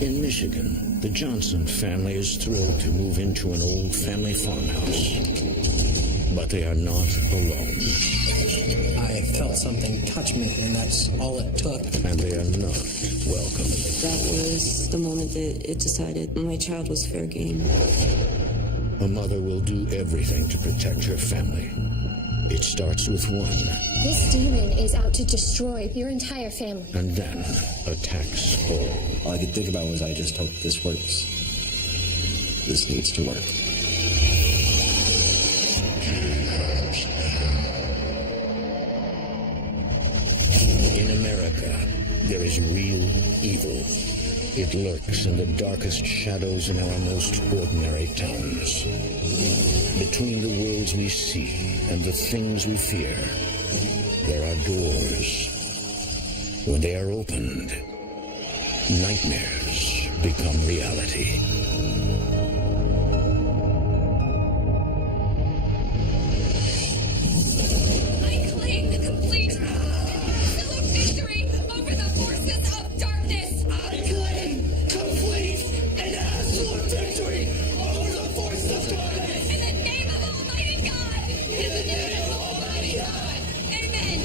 In Michigan, the Johnson family is thrilled to move into an old family farmhouse. But they are not alone. I felt something touch me, and that's all it took. And they are not welcome. That was the moment that it decided my child was fair game. A mother will do everything to protect her family. It starts with one. This demon is out to destroy your entire family. And then attacks all. All I could think about was, I just hope this works. This needs to work. In America, there is real evil. It lurks in the darkest shadows in our most ordinary towns. Between the worlds we see and the things we fear, there are doors. When they are opened, nightmares become reality. I claim the complete absolute victory over the forces of darkness. I claim complete and absolute victory over the forces of darkness. In the name of Almighty God. In the name of Almighty God. Amen.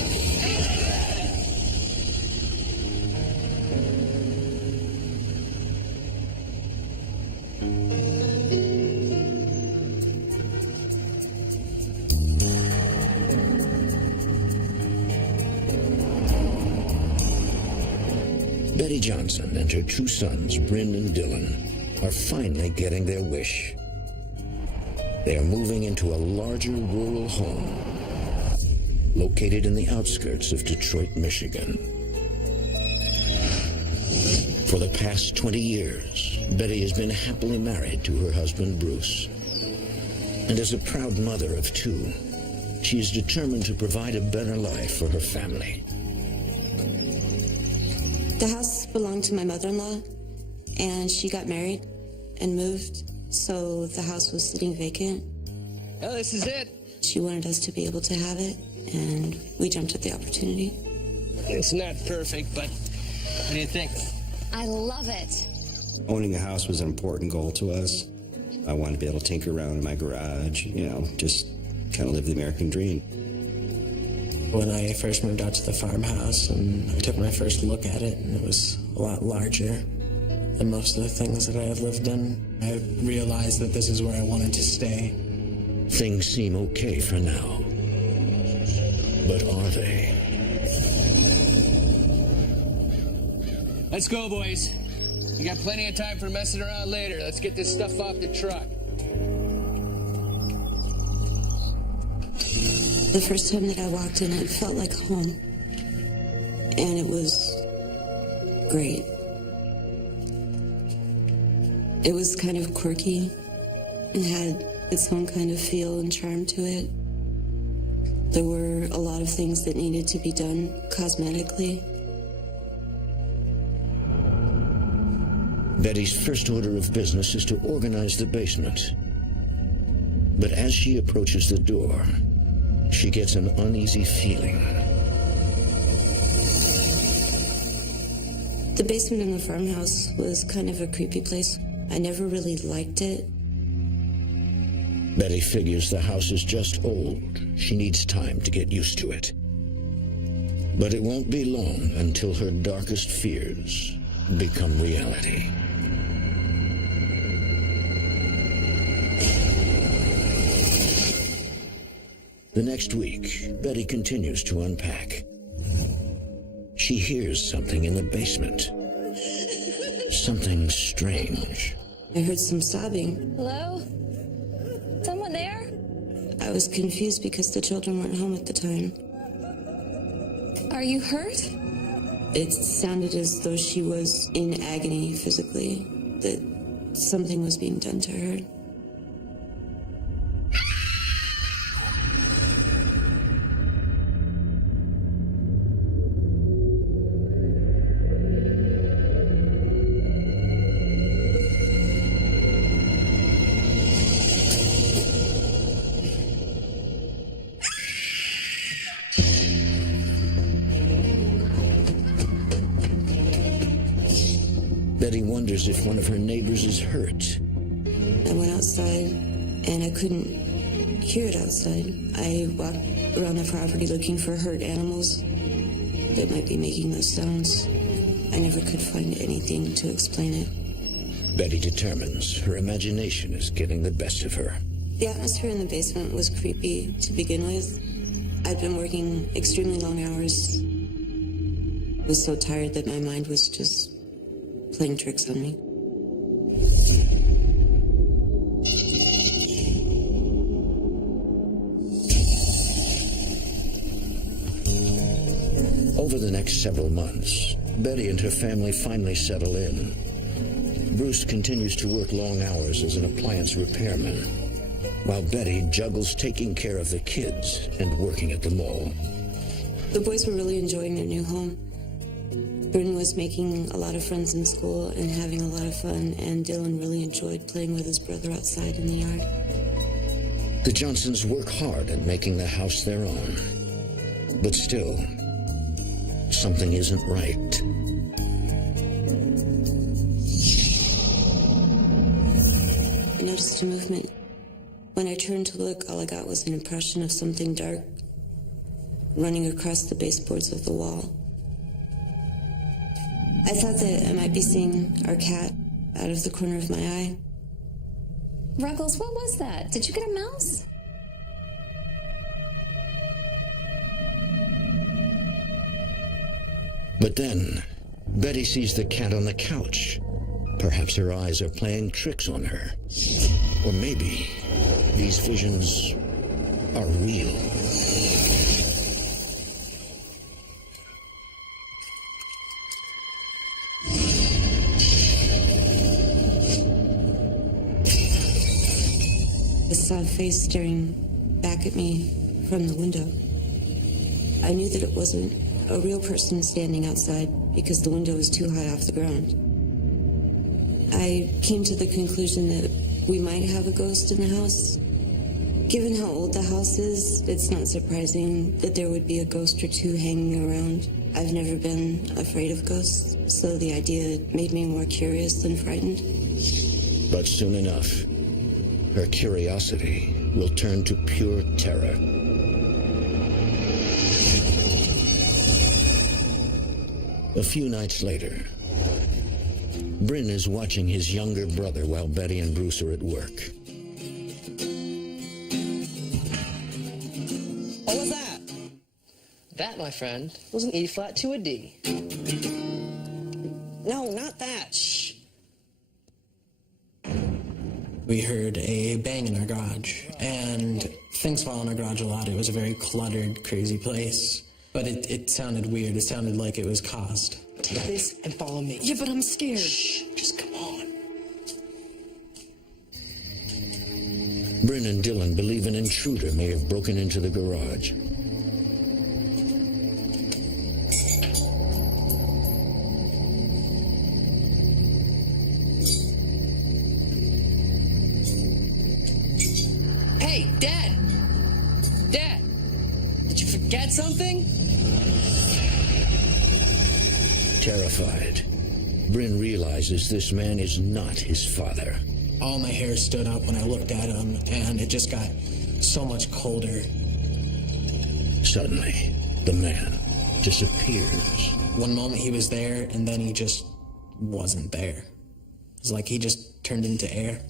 Betty Johnson and her two sons, Bryn and Dylan, are finally getting their wish. They are moving into a larger rural home located in the outskirts of Detroit, Michigan. For the past 20 years, Betty has been happily married to her husband, Bruce. And as a proud mother of two, she is determined to provide a better life for her family. The house belonged to my mother-in-law, and she got married and moved, so the house was sitting vacant. Oh, this is it. She wanted us to be able to have it, and we jumped at the opportunity. It's not perfect, but what do you think? I love it. Owning a house was an important goal to us. I wanted to be able to tinker around in my garage, just kind of live the American dream. When I first moved out to the farmhouse, and I took my first look at it, and it was a lot larger than most of the things that I had lived in, I realized that this is where I wanted to stay. Things seem okay for now. But are they? Let's go, boys. You got plenty of time for messing around later. Let's get this stuff off the truck. The first time that I walked in, it felt like home. And it was great. It was kind of quirky and had its own kind of feel and charm to it. There were a lot of things that needed to be done cosmetically. Betty's first order of business is to organize the basement. But as she approaches the door, she gets an uneasy feeling. The basement in the farmhouse was kind of a creepy place. I never really liked it. Betty figures the house is just old. She needs time to get used to it. But it won't be long until her darkest fears become reality. The next week, Betty continues to unpack. She hears something in the basement. Something strange. I heard some sobbing. Hello? Someone there? I was confused because the children weren't home at the time. Are you hurt? It sounded as though she was in agony physically, that something was being done to her. Betty wonders if one of her neighbors is hurt. I went outside and I couldn't hear it outside. I walked around the property looking for hurt animals that might be making those sounds. I never could find anything to explain it. Betty determines her imagination is getting the best of her. The atmosphere in the basement was creepy to begin with. I'd been working extremely long hours. I was so tired that my mind was just playing tricks on me. Over the next several months, Betty and her family finally settle in. Bruce continues to work long hours as an appliance repairman, while Betty juggles taking care of the kids and working at the mall. The boys were really enjoying their new home. Bryn was making a lot of friends in school and having a lot of fun, and Dylan really enjoyed playing with his brother outside in the yard. The Johnsons work hard at making the house their own. But still, something isn't right. I noticed a movement. When I turned to look, all I got was an impression of something dark running across the baseboards of the wall. I thought that I might be seeing our cat out of the corner of my eye. Ruggles, what was that? Did you get a mouse? But then, Betty sees the cat on the couch. Perhaps her eyes are playing tricks on her. Or maybe these visions are real. I saw a face staring back at me from the window. I knew that it wasn't a real person standing outside because the window was too high off the ground. I came to the conclusion that we might have a ghost in the house. Given how old the house is, it's not surprising that there would be a ghost or two hanging around. I've never been afraid of ghosts, so the idea made me more curious than frightened. But soon enough, her curiosity will turn to pure terror. A few nights later, Bryn is watching his younger brother while Betty and Bruce are at work. What was that? That, my friend, was an E flat to a D. No, not that. Shh. We heard a bang in our garage, and things fall in our garage a lot. It was a very cluttered, crazy place. But it sounded weird. It sounded like it was caused. Take this and follow me. Yeah, but I'm scared. Shh, just come on. Bryn and Dylan believe an intruder may have broken into the garage. Hey, Dad! Dad! Did you forget something? Terrified, Bryn realizes this man is not his father. All my hair stood up when I looked at him, and it just got so much colder. Suddenly, the man disappears. One moment he was there, and then he just wasn't there. It's like he just turned into air.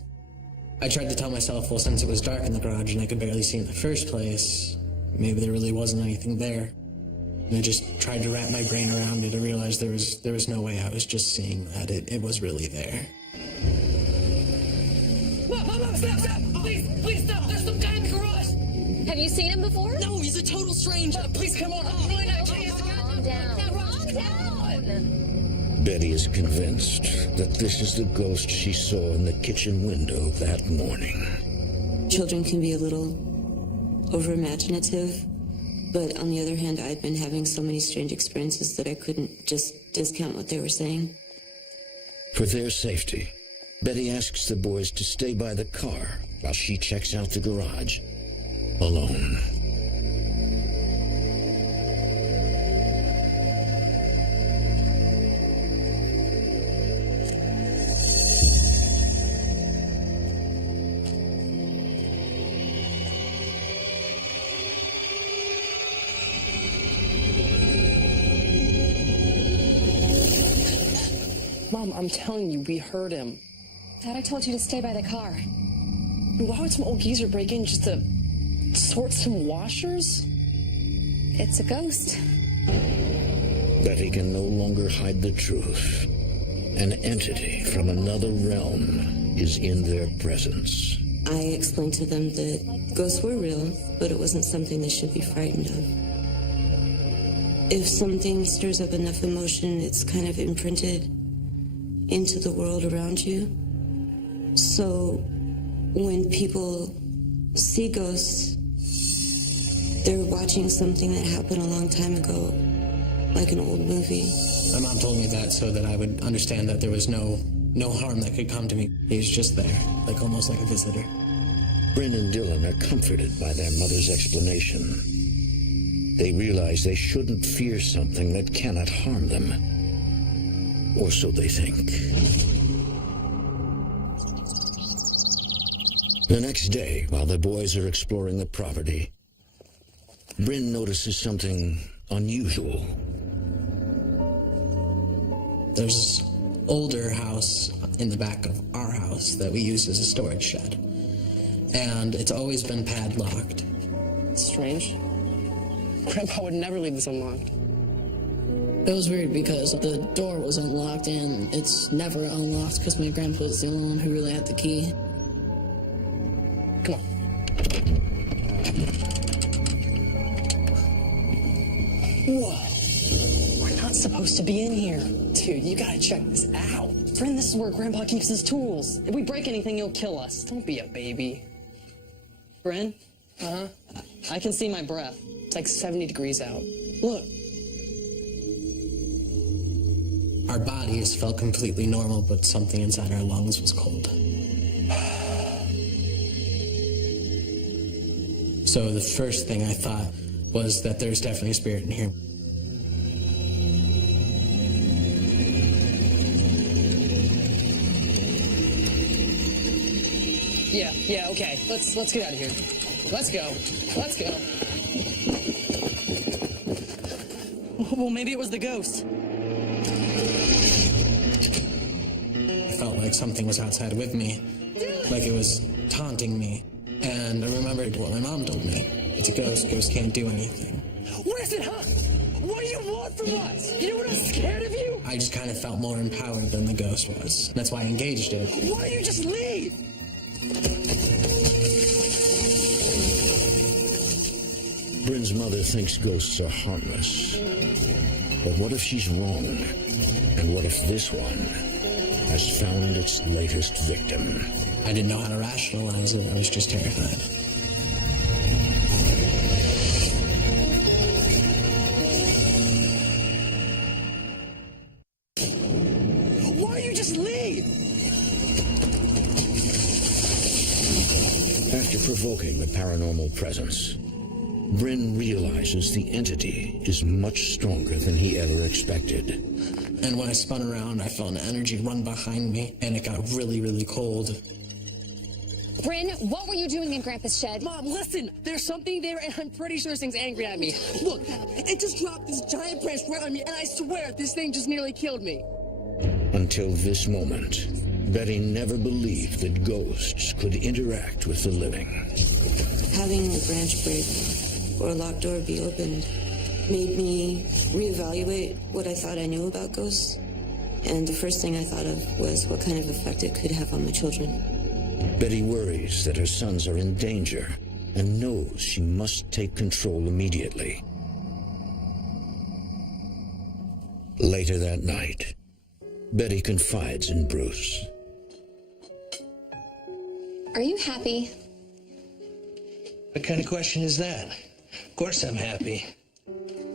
I tried to tell myself, well, since it was dark in the garage and I could barely see in the first place, maybe there really wasn't anything there. And I just tried to wrap my brain around it. I realized there was no way I was just seeing that. It was really there. Mom, stop! Please stop! There's some guy in the garage! Have you seen him before? No, he's a total stranger! Please, come on! I'm really not kidding. Calm down. Betty is convinced that this is the ghost she saw in the kitchen window that morning. Children can be a little over-imaginative, but on the other hand, I'd been having so many strange experiences that I couldn't just discount what they were saying. For their safety, Betty asks the boys to stay by the car while she checks out the garage alone. Mom, I'm telling you, we heard him. Thought I told you to stay by the car. Why would some old geezer break in just to sort some washers? It's a ghost. Betty can no longer hide the truth. An entity from another realm is in their presence. I explained to them that ghosts were real, but it wasn't something they should be frightened of. If something stirs up enough emotion, it's kind of imprinted into the world around you. So when people see ghosts, they're watching something that happened a long time ago, like an old movie. My mom told me that so that I would understand that there was no harm that could come to me. He was just there, like almost like a visitor. Bryn and Dylan are comforted by their mother's explanation. They realize they shouldn't fear something that cannot harm them. Or so they think. The next day, while the boys are exploring the property, Bryn notices something unusual. There's this older house in the back of our house that we use as a storage shed. And it's always been padlocked. Strange. Grandpa would never leave this unlocked. It was weird because the door was unlocked and it's never unlocked because my grandpa was the only one who really had the key. Come on. Whoa. We're not supposed to be in here. Dude, you gotta check this out. Friend, this is where Grandpa keeps his tools. If we break anything, he'll kill us. Don't be a baby. Bren? Uh-huh. I can see my breath. It's like 70 degrees out. Look. Our bodies felt completely normal, but something inside our lungs was cold. So the first thing I thought was that there's definitely a spirit in here. Yeah, okay. Let's get out of here. Let's go. Well, maybe it was the ghost. I felt like something was outside with me, like it was taunting me. And I remembered what my mom told me. It's a ghost. Ghosts can't do anything. What is it, huh? What do you want from us? You know what, I'm scared of you? I just kind of felt more empowered than the ghost was. That's why I engaged it. Why don't you just leave? Bryn's mother thinks ghosts are harmless. But what if she's wrong? And what if this one has found its latest victim? I didn't know how to rationalize it. I was just terrified. Why don't you just leave? After provoking the paranormal presence, Bryn realizes the entity is much stronger than he ever expected. And when I spun around, I felt an energy run behind me, and it got really, really cold. Bryn, what were you doing in Grandpa's shed? Mom, listen, there's something there, and I'm pretty sure this thing's angry at me. Look, it just dropped this giant branch right on me, and I swear this thing just nearly killed me. Until this moment, Betty never believed that ghosts could interact with the living. Having a branch break or a locked door be opened made me reevaluate what I thought I knew about ghosts. And the first thing I thought of was what kind of effect it could have on my children. Betty worries that her sons are in danger and knows she must take control immediately. Later that night, Betty confides in Bruce. Are you happy? What kind of question is that? Of course I'm happy.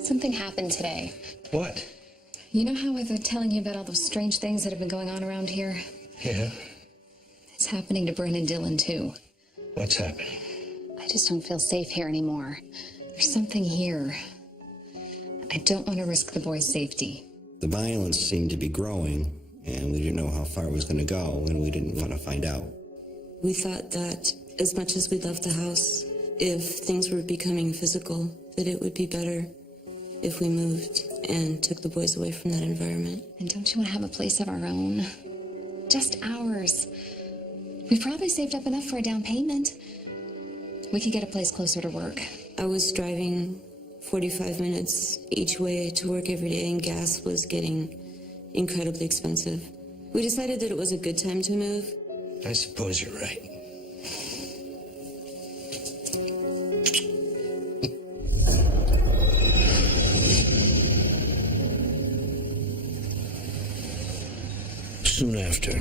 Something happened today. What? You know how I've been telling you about all those strange things that have been going on around here? Yeah? It's happening to Bryn and Dylan, too. What's happening? I just don't feel safe here anymore. There's something here. I don't want to risk the boys' safety. The violence seemed to be growing, and we didn't know how far it was going to go, and we didn't want to find out. We thought that as much as we loved the house, if things were becoming physical, that it would be better if we moved. and took the boys away from that environment. And don't you want to have a place of our own? Just ours. We've probably saved up enough for a down payment. We could get a place closer to work. I was driving 45 minutes each way to work every day, and gas was getting incredibly expensive. We decided that it was a good time to move. I suppose you're right. Soon after,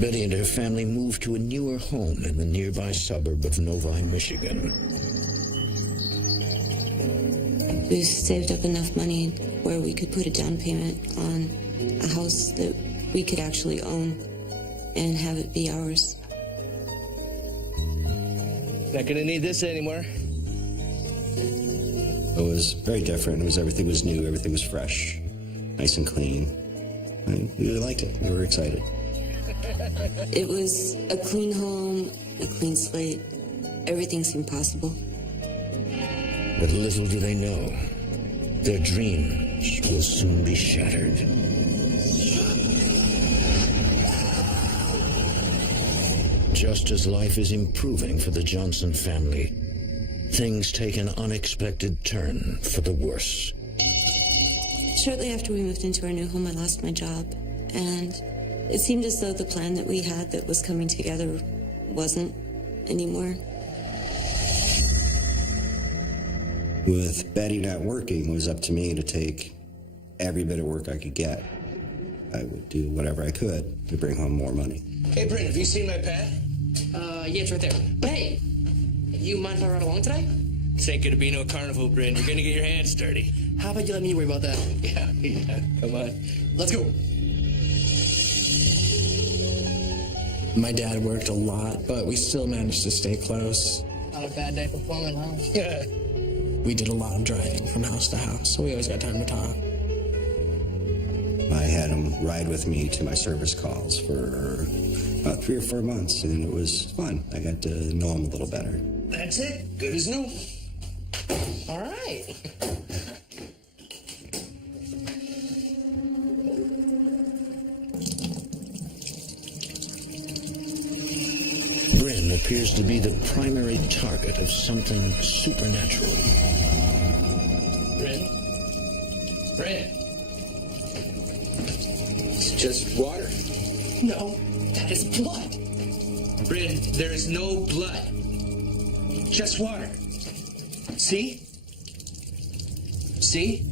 Betty and her family moved to a newer home in the nearby suburb of Novi, Michigan. We've saved up enough money where we could put a down payment on a house that we could actually own and have it be ours. Not gonna need this anymore. It was very different. Everything was new, everything was fresh, nice and clean. We really liked it. We were excited. It was a clean home, a clean slate. Everything seemed possible. But little do they know, their dreams will soon be shattered. Just as life is improving for the Johnson family, things take an unexpected turn for the worse. Shortly after we moved into our new home, I lost my job, and it seemed as though the plan that we had that was coming together wasn't anymore. With Betty not working, it was up to me to take every bit of work I could get. I would do whatever I could to bring home more money. Hey, Brent, have you seen my pad? Yeah, it's right there. But hey, you mind if I ride along today? This ain't gonna be no carnival, Brent. You're gonna get your hands dirty. How about you let me worry about that? Yeah, come on. Let's go. My dad worked a lot, but we still managed to stay close. Not a bad day for plumbing, huh? Yeah. We did a lot of driving from house to house, so we always got time to talk. I had him ride with me to my service calls for about 3 or 4 months, and it was fun. I got to know him a little better. That's it. Good as new. All right. Bryn appears to be the primary target of something supernatural. Brent? Brent? It's just water. No, that is blood. Bryn, there is no blood. Just water. See? See?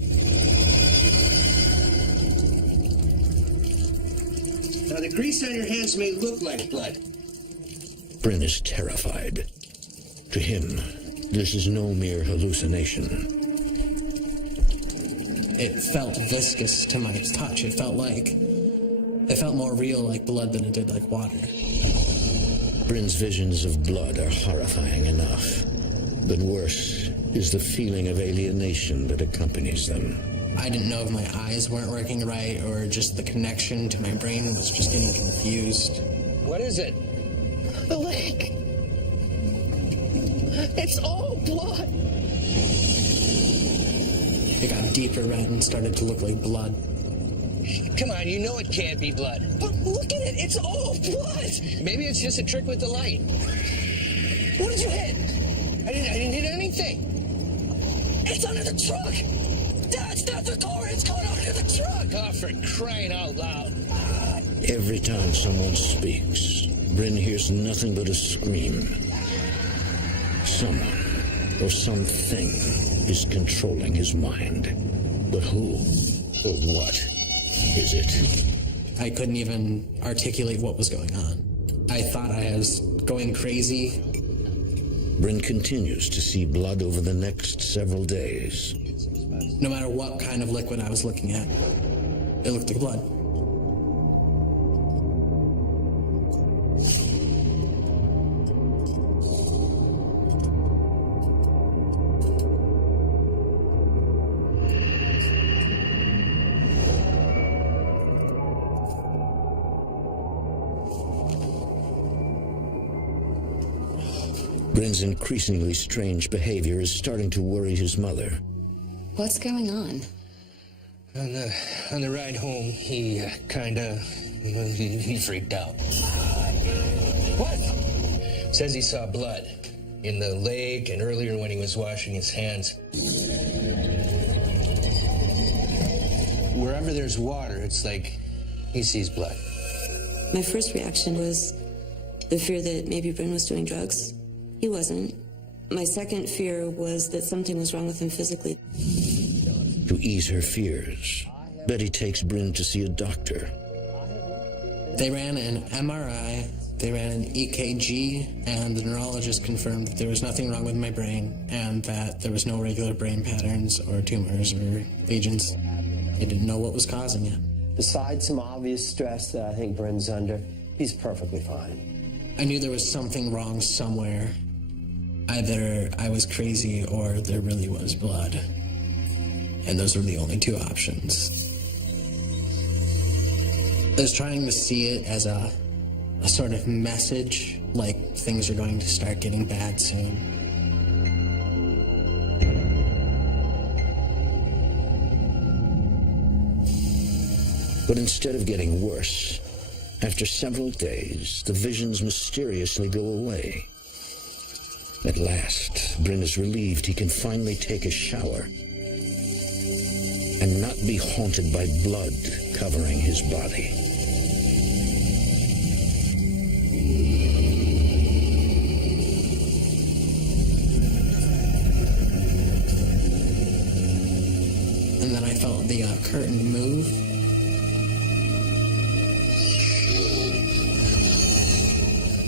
Now, the grease on your hands may look like blood. Bryn is terrified. To him, this is no mere hallucination. It felt viscous to my touch. It felt more real like blood than it did like water. Bryn's visions of blood are horrifying enough, but worse is the feeling of alienation that accompanies them. I didn't know if my eyes weren't working right or just the connection to my brain was just getting confused. What is it? The lake. It's all blood. It got deeper red and started to look like blood. Come on, you know it can't be blood. But look at it. It's all blood. Maybe it's just a trick with the light. What did you hit? I didn't hit anything. It's under the truck. That's not the car. It's going under the truck. Oh, for crying out loud. Every time someone speaks, Bryn hears nothing but a scream. Someone or something is controlling his mind. But who or what is it? I couldn't even articulate what was going on. I thought I was going crazy. Bryn continues to see blood over the next several days. No matter what kind of liquid I was looking at, it looked like blood. Bryn's increasingly strange behavior is starting to worry his mother. What's going on? On the ride home, he he freaked out. What? Says he saw blood in the lake and earlier when he was washing his hands. Wherever there's water, it's like he sees blood. My first reaction was the fear that maybe Bryn was doing drugs. He wasn't. My second fear was that something was wrong with him physically. To ease her fears, Betty takes Bryn to see a doctor. They ran an MRI, they ran an EKG, and the neurologist confirmed that there was nothing wrong with my brain and that there was no regular brain patterns or tumors or lesions. They didn't know what was causing it. Besides some obvious stress that I think Bryn's under, he's perfectly fine. I knew there was something wrong somewhere. Either I was crazy or there really was blood. And those were the only two options. I was trying to see it as a sort of message, like things are going to start getting bad soon. But instead of getting worse, after several days, the visions mysteriously go away. At last, Bryn is relieved he can finally take a shower and not be haunted by blood covering his body. And then I felt the curtain move.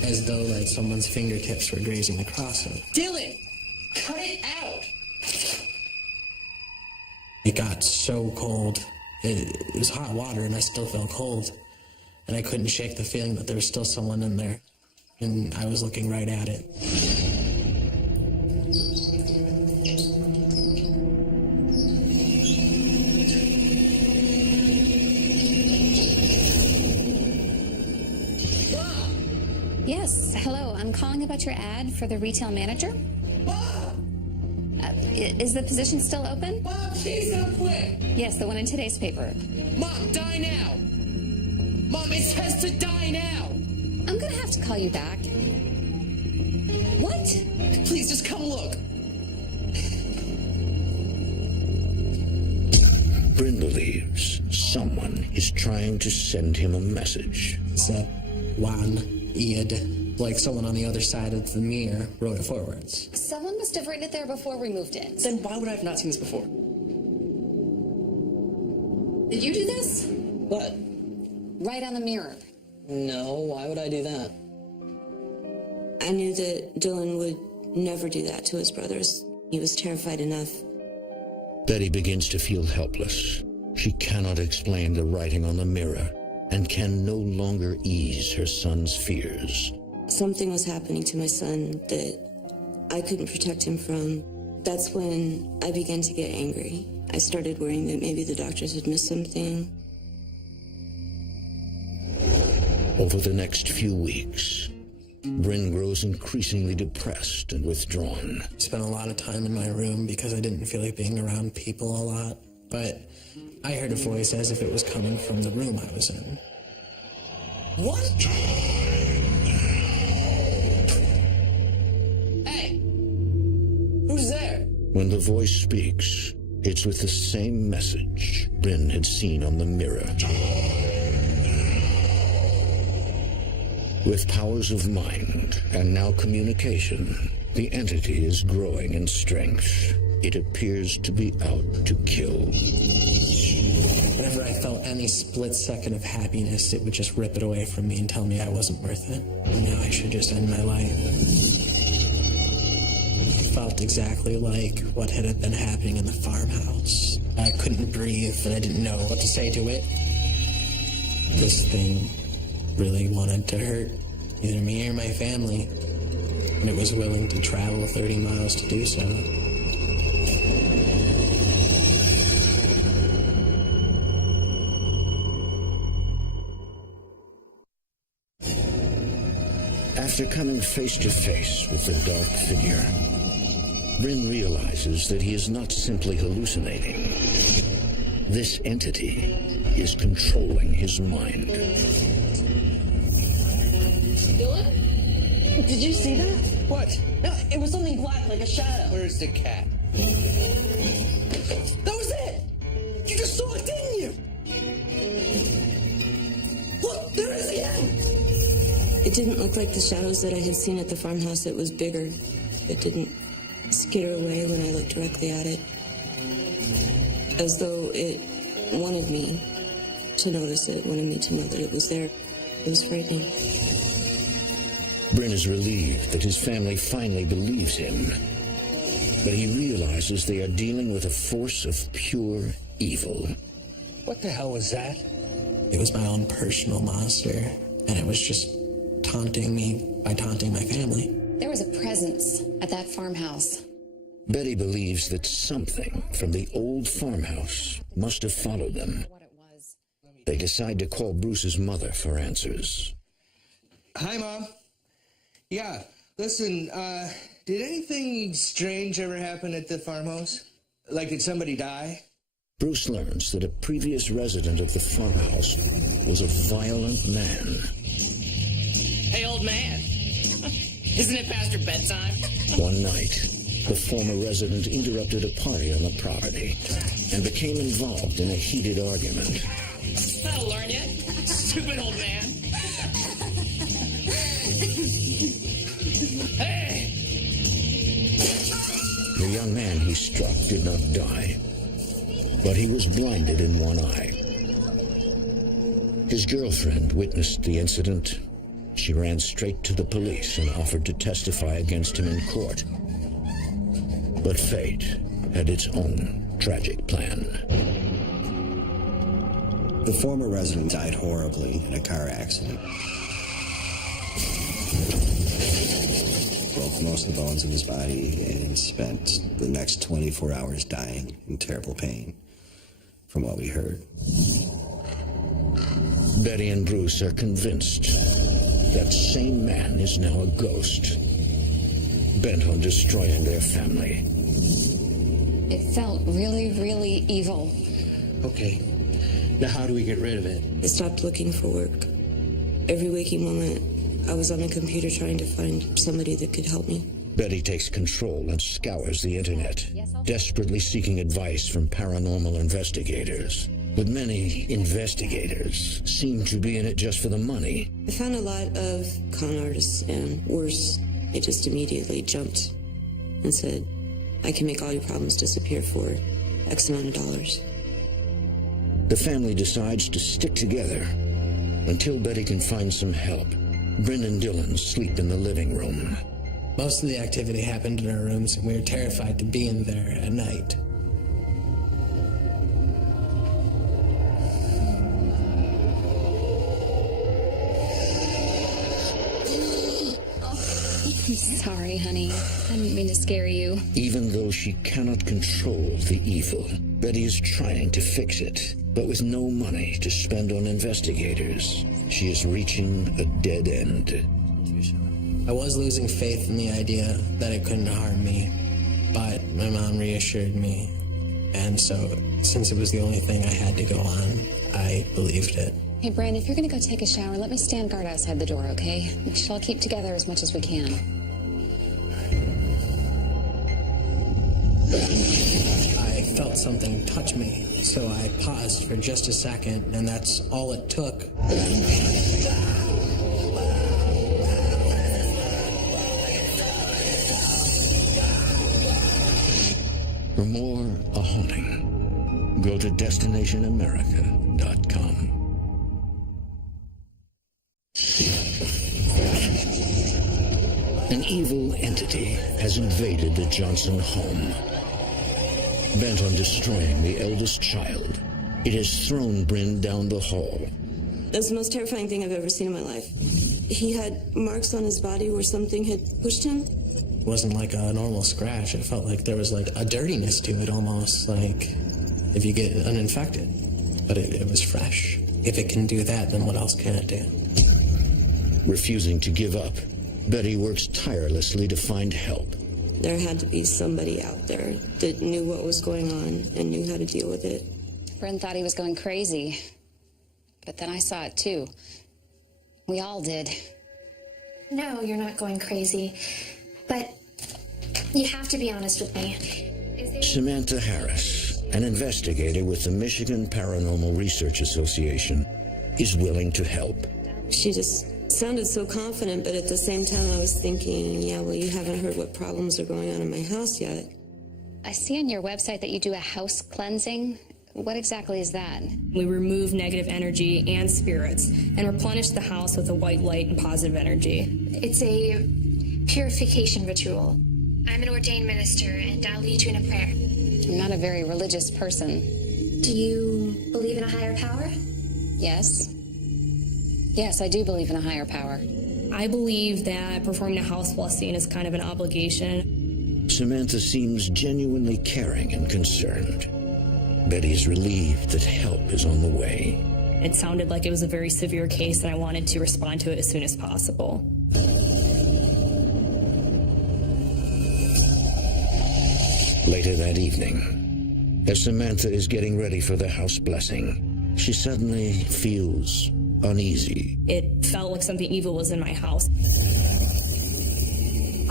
As though like someone's fingertips were grazing across it. Dylan, cut it out. It got so cold. It was hot water and I still felt cold. And I couldn't shake the feeling that there was still someone in there. And I was looking right at it. Yes, hello. I'm calling about your ad for the retail manager. Is the position still open? Mom, please don't quit. Yes, the one in today's paper. Mom, die now. Mom, it says to die now. I'm gonna have to call you back. What? Please, just come look. Bryn believes someone is trying to send him a message. Said Juan Iad. Like someone on the other side of the mirror wrote it forwards. Someone must have written it there before we moved in. Then why would I have not seen this before? Did you do this? What? Right on the mirror. No, why would I do that? I knew that Dylan would never do that to his brothers. He was terrified enough. Betty begins to feel helpless. She cannot explain the writing on the mirror and can no longer ease her son's fears. Something was happening to my son that I couldn't protect him from. That's when I began to get angry. I started worrying that maybe the doctors had missed something. Over the next few weeks, Bryn grows increasingly depressed and withdrawn. I spent a lot of time in my room because I didn't feel like being around people a lot. But I heard a voice as if it was coming from the room I was in. What? Hey! Who's there? When the voice speaks, it's with the same message Bryn had seen on the mirror. With powers of mind and now communication, the entity is growing in strength. It appears to be out to kill. Whenever I felt any split second of happiness, it would just rip it away from me and tell me I wasn't worth it. And now I should just end my life. It felt exactly like what had been happening in the farmhouse. I couldn't breathe and I didn't know what to say to it. This thing really wanted to hurt either me or my family, and it was willing to travel 30 miles to do so. After coming face to face with the dark figure, Bryn realizes that he is not simply hallucinating. This entity is controlling his mind. Dylan? Did you see that? What? No, it was something black like a shadow. Where's the cat? That was it! You just saw it, didn't you? Look, there it is again! It didn't look like the shadows that I had seen at the farmhouse. It was bigger. It didn't skitter away when I looked directly at it. As though it wanted me to notice it, wanted me to know that it was there. It was frightening. Bryn is relieved that his family finally believes him. But he realizes they are dealing with a force of pure evil. What the hell was that? It was my own personal monster, and it was just taunting me by taunting my family. There was a presence at that farmhouse. Betty believes that something from the old farmhouse must have followed them. They decide to call Bruce's mother for answers. Hi, Mom. Yeah, listen, did anything strange ever happen at the farmhouse? Like, did somebody die? Bruce learns that a previous resident of the farmhouse was a violent man. Hey, old man. Isn't it past your bedtime? One night, the former resident interrupted a party on the property and became involved in a heated argument. That'll learn you, stupid old man. Hey! The young man he struck did not die, but he was blinded in one eye. His girlfriend witnessed the incident. She ran straight to the police and offered to testify against him in court. But fate had its own tragic plan. The former resident died horribly in a car accident. Broke most of the bones in his body and spent the next 24 hours dying in terrible pain, from what we heard. Betty and Bruce are convinced that same man is now a ghost, bent on destroying their family. It felt really, really evil. Okay, now how do we get rid of it? I stopped looking for work. Every waking moment, I was on the computer trying to find somebody that could help me. Betty takes control and scours the internet, desperately seeking advice from paranormal investigators. But many investigators seem to be in it just for the money. I found a lot of con artists, and worse, they just immediately jumped and said, I can make all your problems disappear for X amount of dollars. The family decides to stick together until Betty can find some help. Bryn and Dylan sleep in the living room. Most of the activity happened in our rooms, and we were terrified to be in there at night. I'm sorry, honey. I didn't mean to scare you. Even though she cannot control the evil, Betty is trying to fix it. But with no money to spend on investigators, she is reaching a dead end. I was losing faith in the idea that it couldn't harm me, but my mom reassured me. And so, since it was the only thing I had to go on, I believed it. Hey, Brian, if you're gonna go take a shower, let me stand guard outside the door, okay? We should all keep together as much as we can. I felt something touch me, so I paused for just a second, and that's all it took. For more A Haunting, go to DestinationAmerica.com. An evil entity has invaded the Johnson home. Bent on destroying the eldest child, it has thrown Bryn down the hall. That's the most terrifying thing I've ever seen in my life. He had marks on his body where something had pushed him. It wasn't like a normal scratch. It felt like there was like a dirtiness to it, almost like if you get uninfected. But it was fresh. If it can do that, then what else can it do? Refusing to give up, Betty works tirelessly to find help. There had to be somebody out there that knew what was going on and knew how to deal with it. Bryn thought he was going crazy, but then I saw it too. We all did. No, you're not going crazy, but you have to be honest with me. Samantha Harris, an investigator with the Michigan Paranormal Research Association, is willing to help. She just sounded so confident, but at the same time I was thinking, yeah, well, you haven't heard what problems are going on in my house yet. I see on your website that you do a house cleansing. What exactly is that? We remove negative energy and spirits and replenish the house with a white light and positive energy. It's a purification ritual. I'm an ordained minister, and I'll lead you in a prayer. I'm not a very religious person. Do you believe in a higher power? Yes. Yes, I do believe in a higher power. I believe that performing a house blessing is kind of an obligation. Samantha seems genuinely caring and concerned. Betty's relieved that help is on the way. It sounded like it was a very severe case, and I wanted to respond to it as soon as possible. Later that evening, as Samantha is getting ready for the house blessing, she suddenly feels uneasy. It felt like something evil was in my house.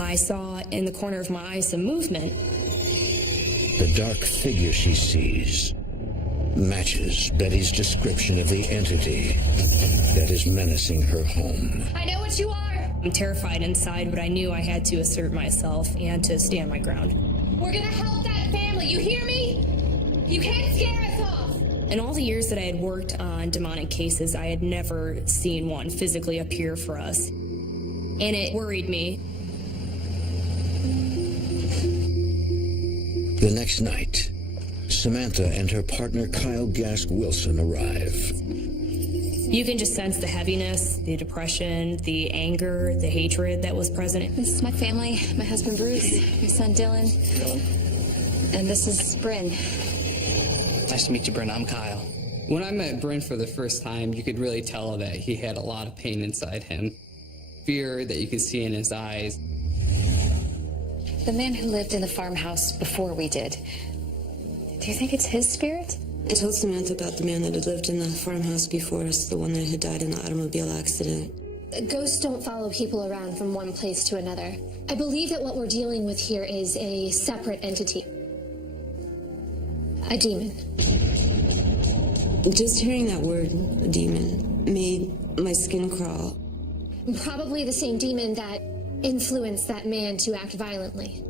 I saw in the corner of my eye some movement. The dark figure she sees matches Betty's description of the entity that is menacing her home. I know what you are! I'm terrified inside, but I knew I had to assert myself and to stand my ground. We're gonna help that family, you hear me? You can't scare us off! In all the years that I had worked on demonic cases, I had never seen one physically appear for us. And it worried me. The next night, Samantha and her partner Kyle Gask Wilson arrive. You can just sense the heaviness, the depression, the anger, the hatred that was present. This is my family, my husband Bruce, my son Dylan, and this is Bryn. Nice to meet you, Bryn. I'm Kyle. When I met Bryn for the first time, you could really tell that he had a lot of pain inside him. Fear that you could see in his eyes. The man who lived in the farmhouse before we did. Do you think it's his spirit? I told Samantha about the man that had lived in the farmhouse before us, the one that had died in the automobile accident. Ghosts don't follow people around from one place to another. I believe that what we're dealing with here is a separate entity. A demon. Just hearing that word, a demon, made my skin crawl. Probably the same demon that influenced that man to act violently.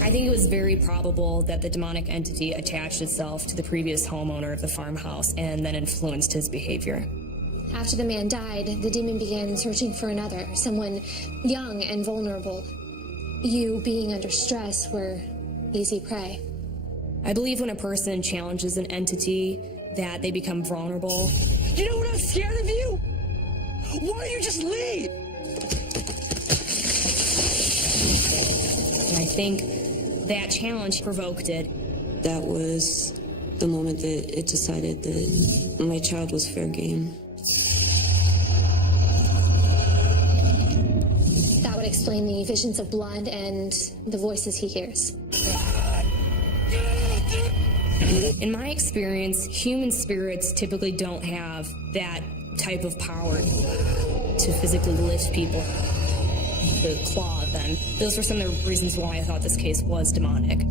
I think it was very probable that the demonic entity attached itself to the previous homeowner of the farmhouse and then influenced his behavior. After the man died, the demon began searching for another, someone young and vulnerable. You, being under stress, were easy prey. I believe when a person challenges an entity, that they become vulnerable. You know what? I'm scared of you. Why don't you just leave? And I think that challenge provoked it. That was the moment that it decided that my child was fair game. That would explain the visions of blood and the voices he hears. In my experience, human spirits typically don't have that type of power to physically lift people, to claw them. Those were some of the reasons why I thought this case was demonic.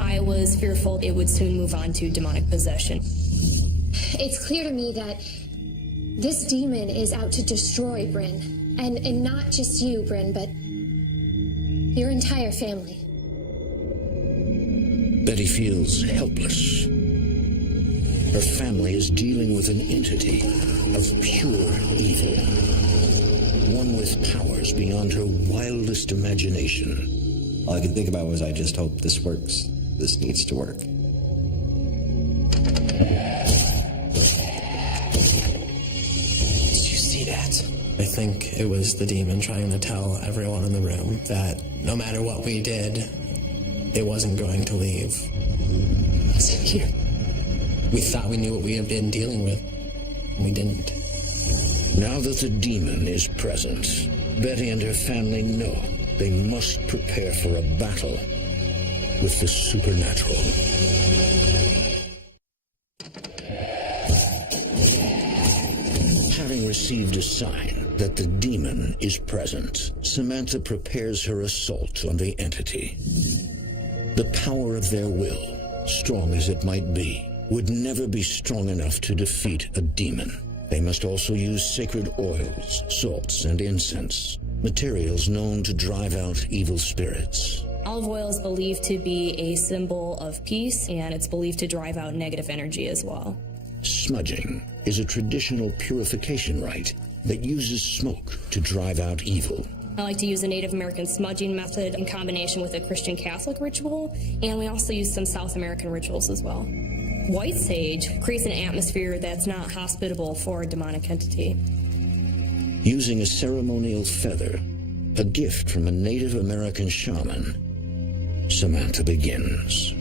I was fearful it would soon move on to demonic possession. It's clear to me that this demon is out to destroy Bryn. And not just you, Bryn, but your entire family. Betty feels helpless. Her family is dealing with an entity of pure evil. One with powers beyond her wildest imagination. All I could think about was, I just hope this works. This needs to work. Did you see that? I think it was the demon trying to tell everyone in the room that no matter what we did, it wasn't going to leave. Listen here. We thought we knew what we had been dealing with. We didn't. Now that the demon is present, Betty and her family know they must prepare for a battle with the supernatural. Having received a sign that the demon is present, Samantha prepares her assault on the entity. The power of their will, strong as it might be, would never be strong enough to defeat a demon. They must also use sacred oils, salts, and incense, materials known to drive out evil spirits. Olive oil is believed to be a symbol of peace, and it's believed to drive out negative energy as well. Smudging is a traditional purification rite that uses smoke to drive out evil. I like to use a Native American smudging method in combination with a Christian Catholic ritual, and we also use some South American rituals as well. White sage creates an atmosphere that's not hospitable for a demonic entity. Using a ceremonial feather, a gift from a Native American shaman, Samantha begins.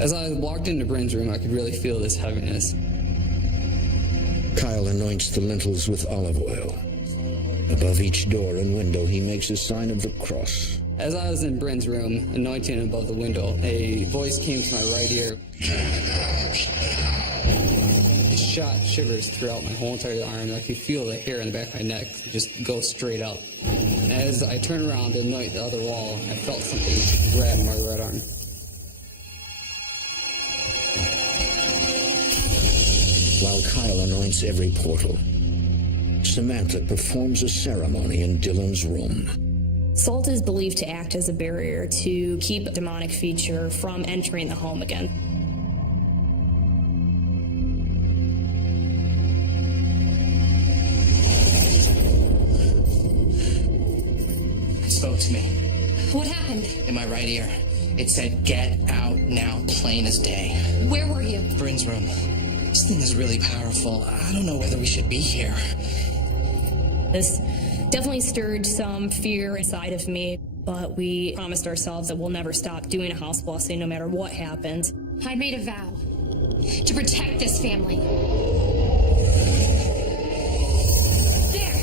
As I walked into Bryn's room, I could really feel this heaviness. Kyle anoints the lintels with olive oil. Above each door and window, he makes a sign of the cross. As I was in Bryn's room, anointing above the window, a voice came to my right ear. It shot shivers throughout my whole entire arm. I could feel the hair in the back of my neck just go straight up. As I turned around to anoint the other wall, I felt something grab my right arm. While Kyle anoints every portal, Samantha performs a ceremony in Dylan's room. Salt is believed to act as a barrier to keep a demonic feature from entering the home again. It spoke to me. What happened? In my right ear. It said, "Get out now," plain as day. Where were you? Bryn's room. This thing is really powerful. I don't know whether we should be here. This definitely stirred some fear inside of me, but we promised ourselves that we'll never stop doing a house blessing no matter what happens. I made a vow to protect this family. There!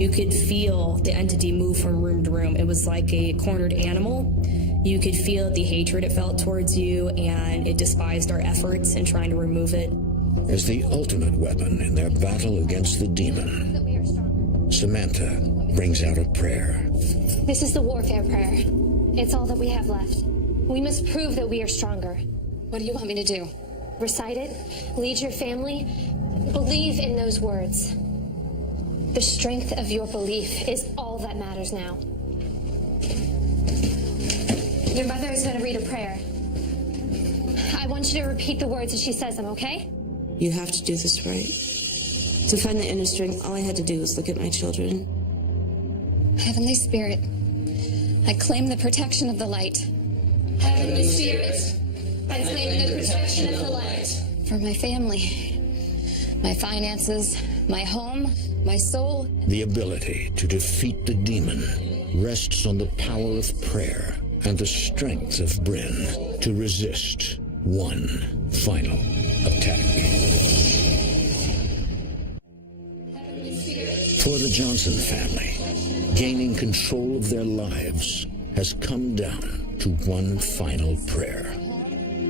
You could feel the entity move from room to room. It was like a cornered animal. You could feel the hatred it felt towards you, and it despised our efforts in trying to remove it. As the ultimate weapon in their battle against the demon, Samantha brings out a prayer. This is the warfare prayer. It's all that we have left. We must prove that we are stronger. What do you want me to do? Recite it, lead your family, believe in those words. The strength of your belief is all that matters now. Your mother is going to read a prayer. I want you to repeat the words as she says them, okay? You have to do this right. To find the inner strength, all I had to do was look at my children. Heavenly Spirit, I claim the protection of the light. Heavenly Spirit, I claim the protection of the light. For my family, my finances, my home, my soul. The ability to defeat the demon rests on the power of prayer and the strength of Bryn to resist one final attack. For the Johnson family, gaining control of their lives has come down to one final prayer.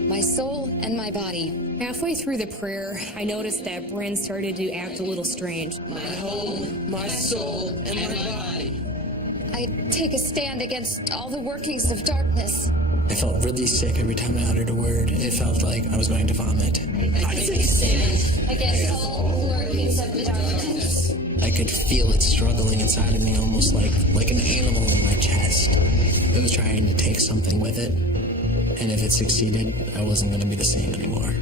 My soul and my body. Halfway through the prayer, I noticed that Bryn started to act a little strange. My home, my soul, and my body. I take a stand against all the workings of darkness. I felt really sick every time I uttered a word. It felt like I was going to vomit. I take a stand against all the workings of the darkness. I could feel it struggling inside of me, almost like an animal in my chest. It was trying to take something with it. And if it succeeded, I wasn't going to be the same anymore.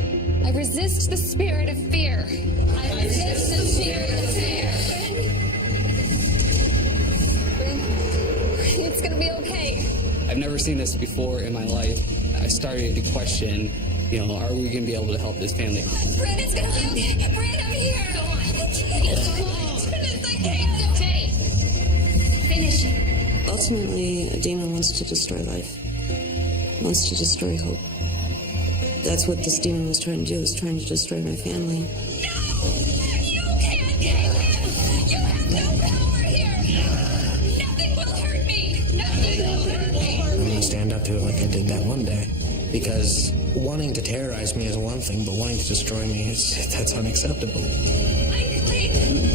I resist the spirit of fear. I resist the spirit of fear. It's gonna be okay. I've never seen this before in my life. I started to question, are we going to be able to help this family? Bryn, it's gonna be okay. Bryn, I'm here. Go on. Teddy, finish it. Ultimately, a demon wants to destroy life. Wants to destroy hope. That's what this demon was trying to do, was trying to destroy my family. No! You can't kill him! You have no power here! No! to it like I did that one day. Because wanting to terrorize me is one thing, but wanting to destroy me, that's unacceptable. I claim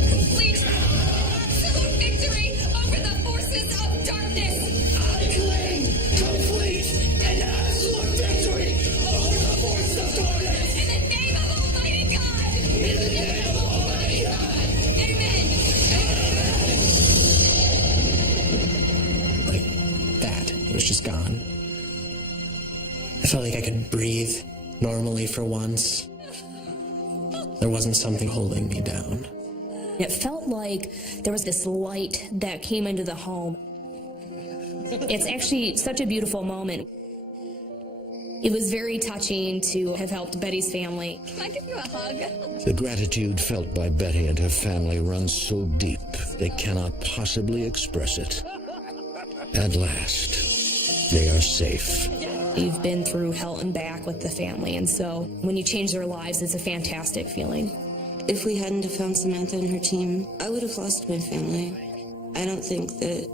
complete, absolute victory over the forces of darkness. I claim complete and absolute victory over the forces of darkness. In the name of Almighty God. In the name of Almighty God. Amen. Like that. It was just gone. I felt like I could breathe normally for once. There wasn't something holding me down. It felt like there was this light that came into the home. It's actually such a beautiful moment. It was very touching to have helped Betty's family. Can I give you a hug? The gratitude felt by Betty and her family runs so deep they cannot possibly express it. At last, they are safe. You've been through hell and back with the family, and so when you change their lives, it's a fantastic feeling. If we hadn't have found Samantha and her team, I would have lost my family. I don't think that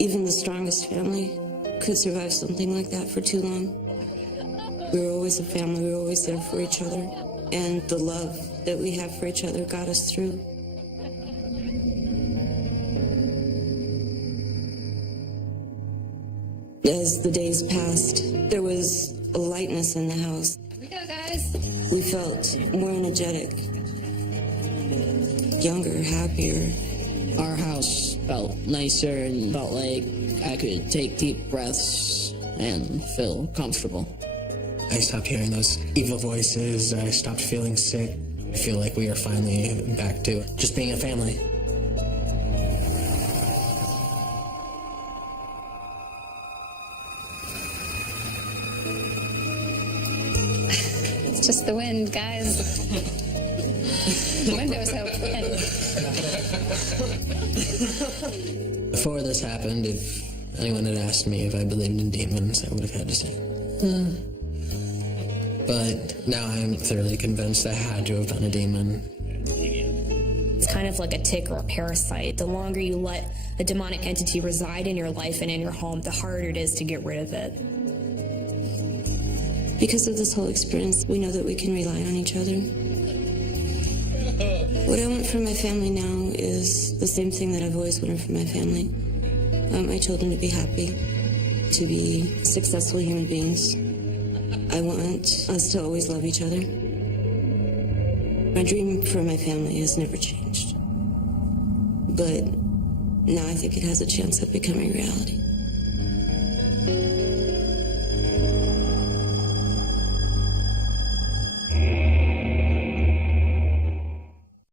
even the strongest family could survive something like that for too long. We were always a family, we were always there for each other, and the love that we have for each other got us through. As the days passed, there was a lightness in the house. Here we go, guys. We felt more energetic, younger, happier. Our house felt nicer and felt like I could take deep breaths and feel comfortable. I stopped hearing those evil voices. I stopped feeling sick. I feel like we are finally back to just being a family. It's just the wind, guys. Windows open. Before this happened, if anyone had asked me if I believed in demons, I would have had to say, But now I'm thoroughly convinced I had to have been a demon. It's kind of like a tick or a parasite. The longer you let a demonic entity reside in your life and in your home, the harder it is to get rid of it. Because of this whole experience, we know that we can rely on each other. What I want from my family now is the same thing that I've always wanted from my family. I want my children to be happy, to be successful human beings. I want us to always love each other. My dream for my family has never changed. But now I think it has a chance of becoming reality.